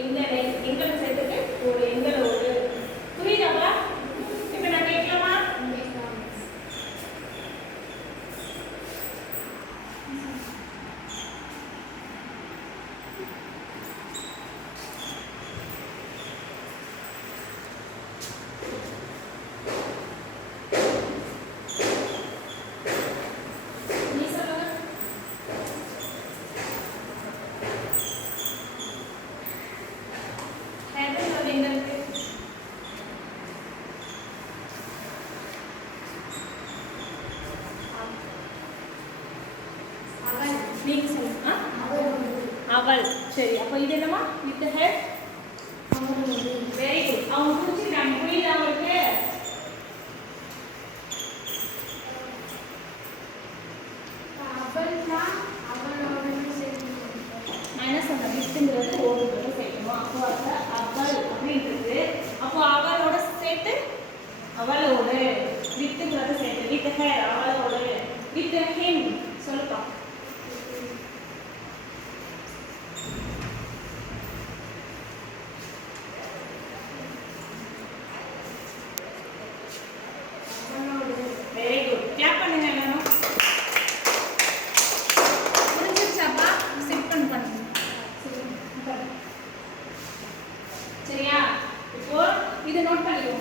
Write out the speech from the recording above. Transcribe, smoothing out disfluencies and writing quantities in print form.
எங்களை சேர்த்துட்டு ஒரு எங்களோடு. புரியுதாப்பா? இப்போ நான் கேட்கலாமா? நீங்க சொல்லுங்க. அவள். சரி, அப்போ இது என்னமா? With head. Very good. அவங்க புரிஞ்சுக்கிட்டாங்க. புரியுதா அவங்களுக்கு? நான் என்ன சொல்றேன், வித்துங்கிறது ஓடுறது சேர்க்கணும். அப்போ அவள் அப்படின்றது, அப்போ அவளோட சேர்த்து அவளோடு, வித்துங்கிறது சேர்த்து வித் ஹெட் அவளோடு, வித் ஹிம் சொல்லுப்பா. Very good. கிளாப் பண்ணுங்க எல்லாரும். புரிஞ்சிருச்சாப்பா? செட் பண்ணுங்க. சரியா? இப்போ இதை நோட் பண்ணிக்கோ.